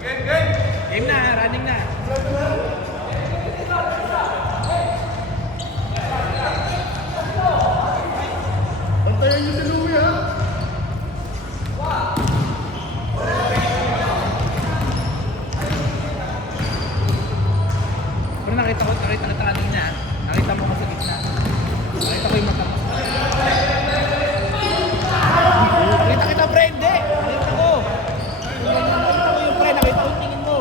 Game na, running na. Bantayan niyo si Louie, ha? Pero nakita kita kanina. Nakita mo sa gitna. Nakita ko yung mata mo. Nakita kita, pre, hindi. Nakita ko. Nakita ko yung pre, nakita ko yung tingin mo.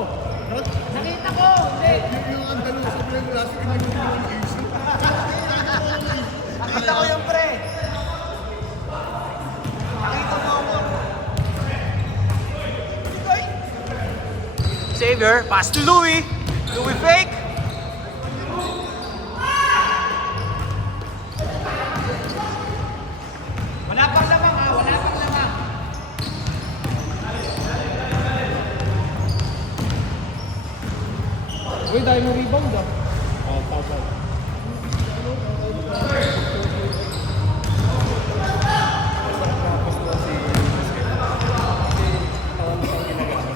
Nakita ko, hindi. Yung ang tanong sa play mo, last week yung issue. Nakita ko yung pre. Nakita mo ako. Xavier, pass to Louie. Louie fake. Wala pang lamang ha, wala pang lamang. Uy, dahil mo rebound ah. Tawag.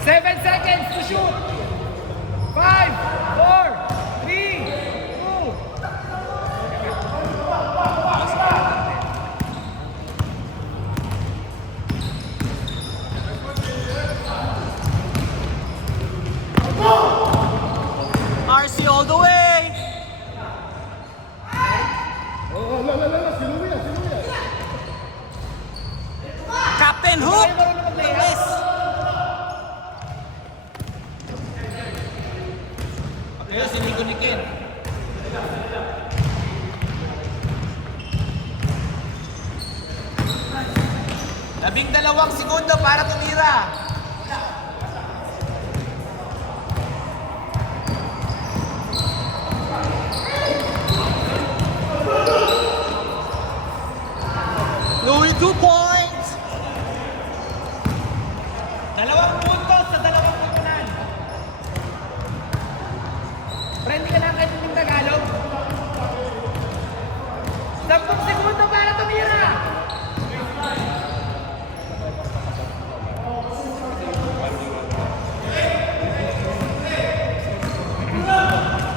7 seconds to shoot. 5, 4, 3, 2. RC all the way. Oh, si Louie, si Louie. Captain Hook. Yes. Ayun, sinigo ni Ken. Labing-dalawang segundo para tumira. Louie, 2 points. Dalawang puntos sa dalawang puntunan. Friendly ka lang kahit yung Tagalog. 10 segundo para tumira.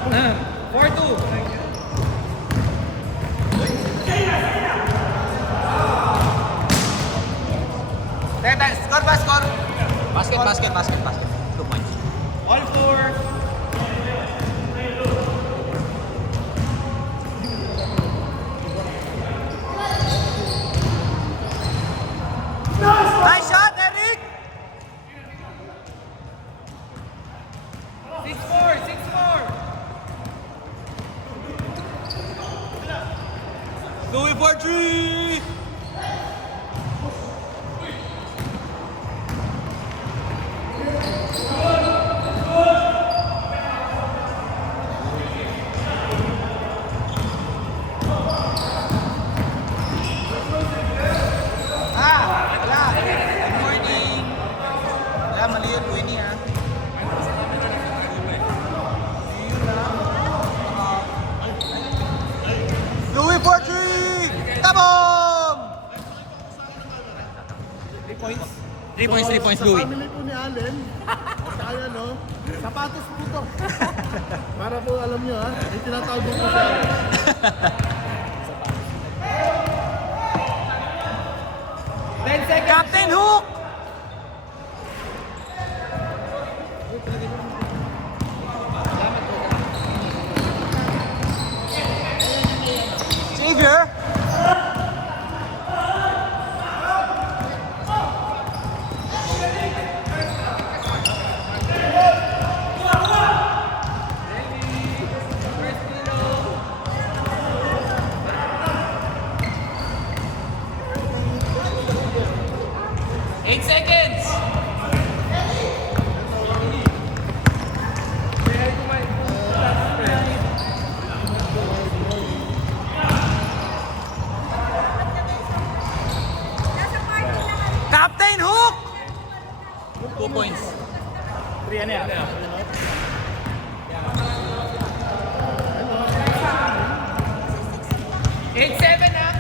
Ah, 4-2. Score ba? Score? Basket. 2 points. All 4. Nice shot, Eric! 6-4. Louie for 3! Mali yun, Winnie ha. Louie for 3! Tabong! 3 points. 3 points, Louie. Sa family po ni Allen, at saka yan, no? Sapatos po to. Para po alam nyo, ha? Yung tinatawag po si Allen. 10 seconds. Captain Hook! Xavier. Eight seconds. Captain Hook! 2 points. 3 ano yan? 8-7 ha?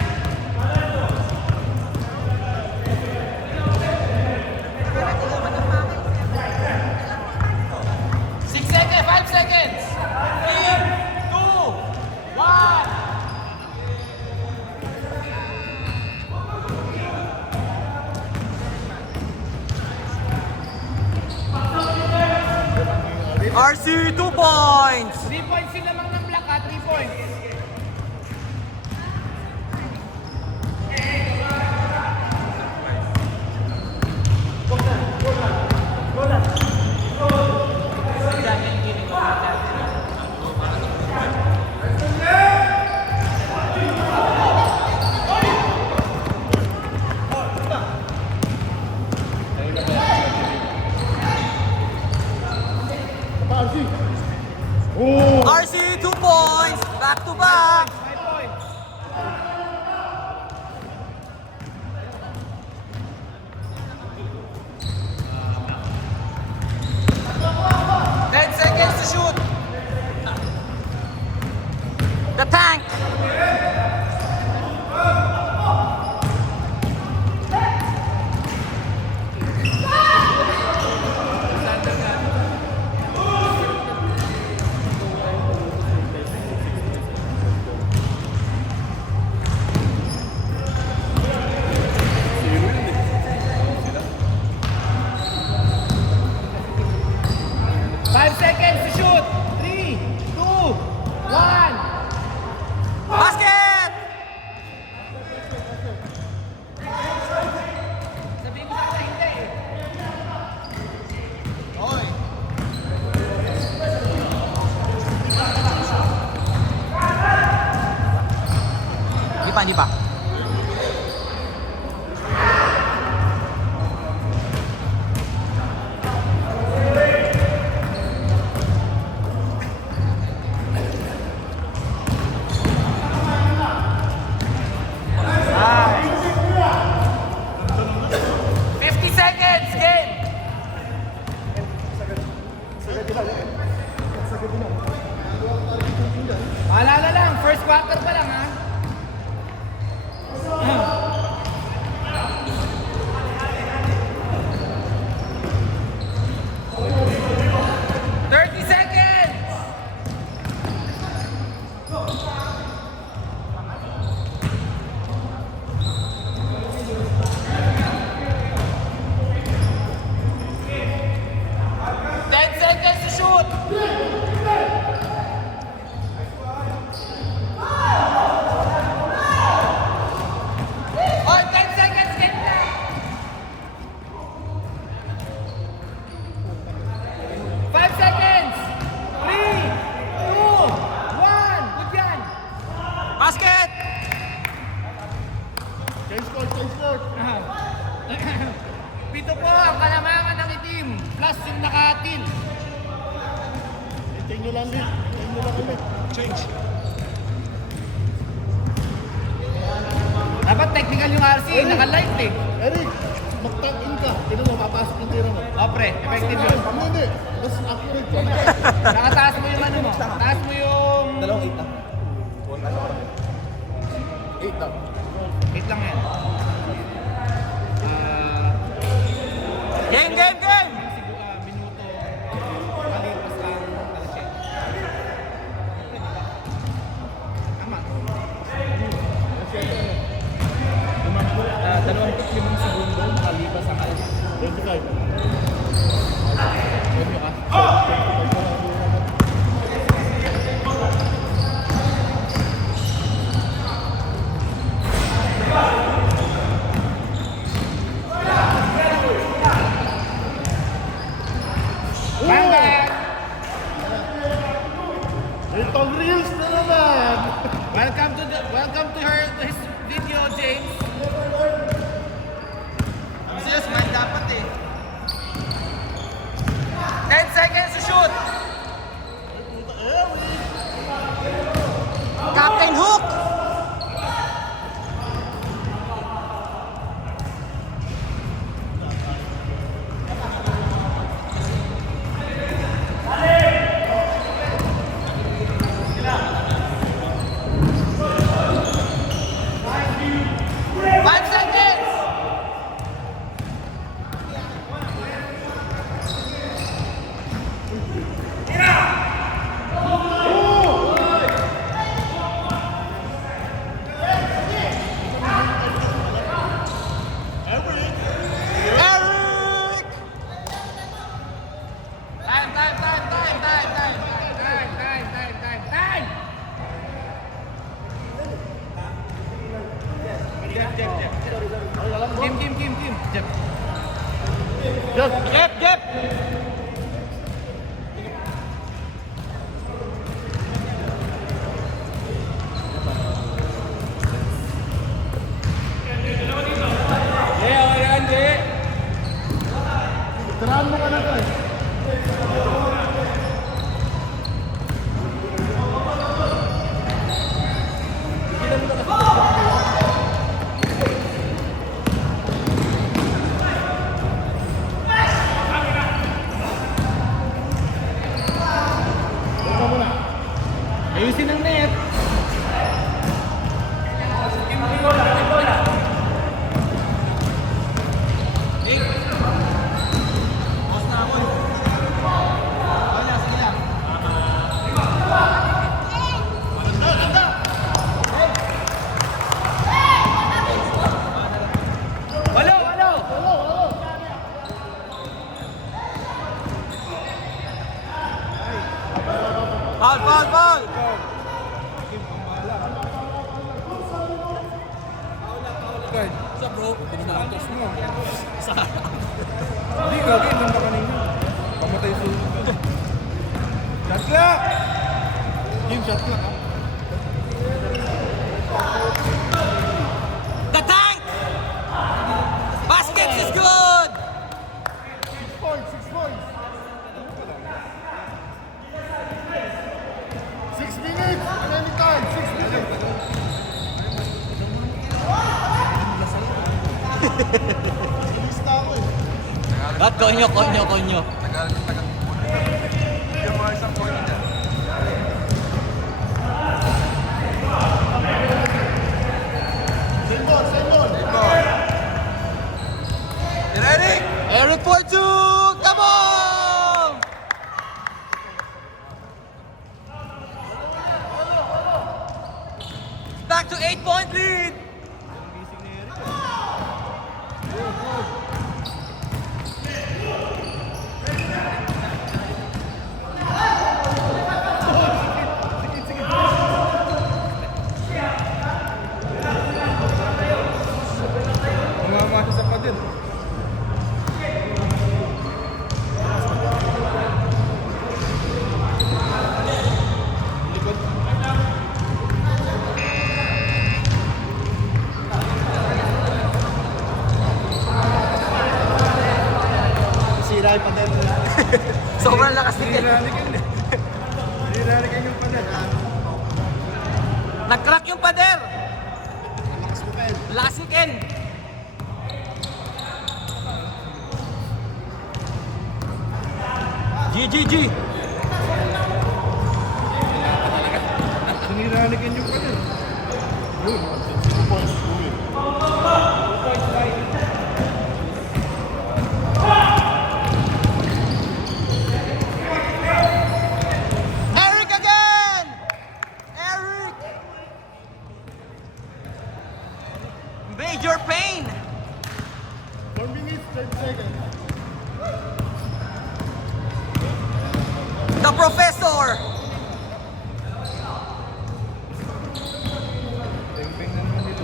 RC, 2 points! 3 points sila mang ng black ha, 3 points. Paarsi. Oh! RC, 2 points! Back to back! 5 points. Ten seconds to shoot! The tank! Five seconds to shoot. 3, 2, 1. Basket! Sabihin mo sa akin, hindi eh. Di pa. Nice. 50 seconds, game! Paalala lang, first quarter pa lang ha. Thirty seconds! Ten seconds to shoot! Oh, 10 seconds, game na! 5 seconds! 3, 2, 1. Good yan! Basket! Change court. Pito po ang kalamangan ng itim. Plus yung nakatil. Hintayin nyo lang din. Hintayin nyo lang ulit. Change. Dapat technical yung RC, naka-light eh. Eric, mag-tag in ka. Tignan mo, papasok yung tira mo. O pre, effective yun. Hindi. Mas accurate ka. Nakataas mo yung ano mo. Taas mo yung... 8 na. 8 lang yan. Game! Minuto. Malipas lang. Tama. 25 segundo malipas ang alas. 25. Bang bang! Itong reels na naman. Welcome to his video, James. Serious man dapat eh. Jeff! Jep! Tirahan mo ka na to eh. Ayusin ang net. Foul! Sa bro, pinatos mo. Hindi, gagi. Ganda kanina. Pamatay sa... Shot clock! Game shot clock ha? The tank! Basket is good! 6 points, 6 points. 6 minutes! Any time, 6 minutes! Ilista ako eh. Ba't konyo? Eric Fortune! Come on! Back to 8-point lead! Mamamasa sa pa din. Sira yung patay mo. Sobrang lakas ni Ken. Nilalikan yung padet. Nag-crack yung pader! Malakas mo, Pen. Lakas ni Ken! GGG! Nilalikan yung padet. Yun. 2 points. Eric again! Eric! Major pain! 4 minutes, 30 seconds. The Professor! Peng-peng naman nito.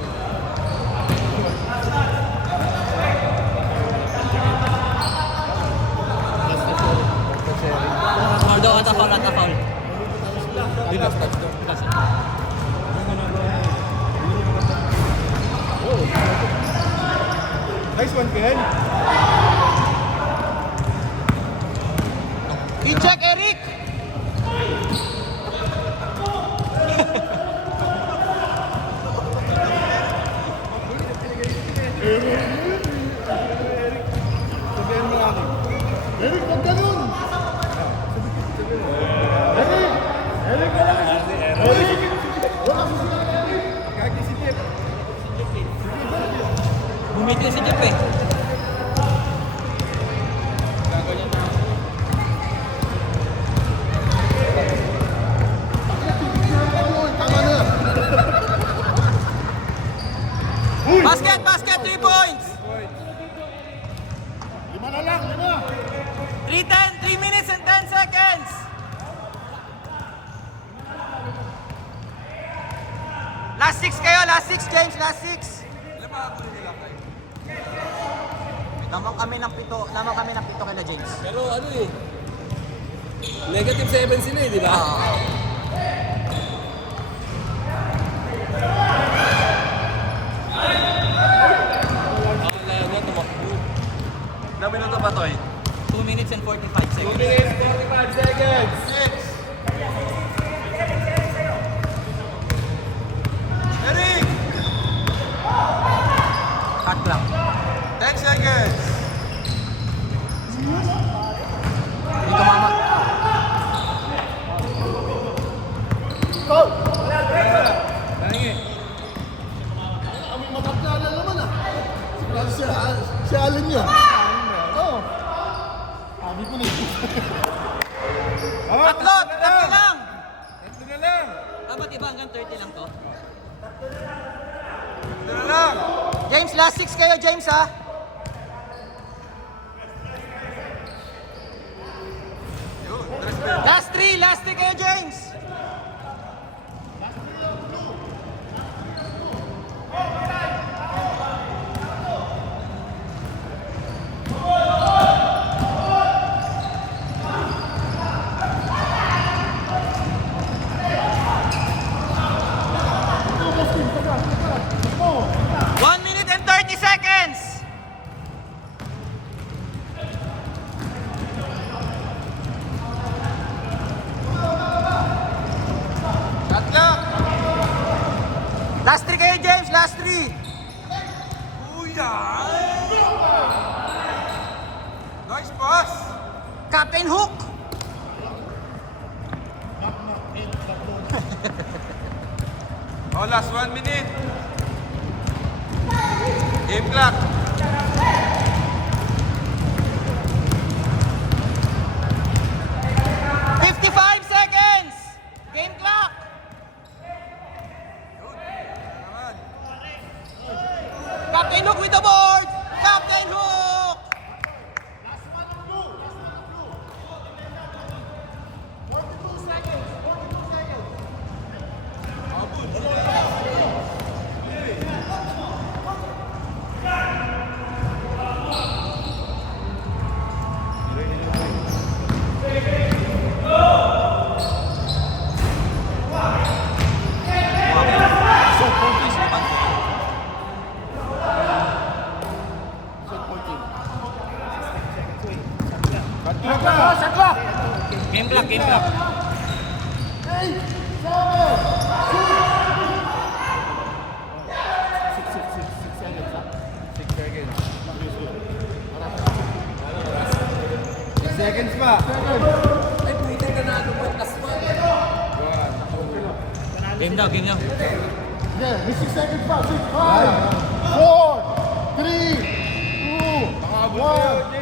Ata foul. Hindi na touch down. Oh. Nice one, Ken. I-check Eric! Sabihin mo natin. Eric, huwag ganun! Eric! Eric, wala ka si Eric! Wala ka si Eric! Kagi si Jeff. Bumiti na si Jeff eh. Tama na! Basket, 3 points! 5 na lang, 5! 3 minutes and 10 seconds! Last 6 kayo, last 6 games, last 6. Lamang kami ng pito kila James. Pero ano eh, negative 7 sila eh, di ba? Akala mo tumakbo. Ilang minuto ba to eh? 2 minutes and 45 seconds. 2 minutes, 45 seconds. Eric! Cut lang. 10 seconds. Hindi tumama. Ang matapala naman ah. Si Allen yun. Oo. Sabi ko na ito. Tatlo lang! Ito na lang. Dapat iba hanggang 30 lang to? Ito na lang. James, last 6 kayo, James, ha? Last 3 kayo, James! One minute and 30 seconds! Last 3 kayo, James! Last 3! Nice pass! Captain Hook! Oh, last 1 minute. Game clock. 55 seconds! Game clock! Captain Hook with the board! Captain Hook! Game clock, game clock. Seconds pa. Game daw, game daw. Yeah, may 6 seconds pa. 6, 5, 4, 3, 2, 1.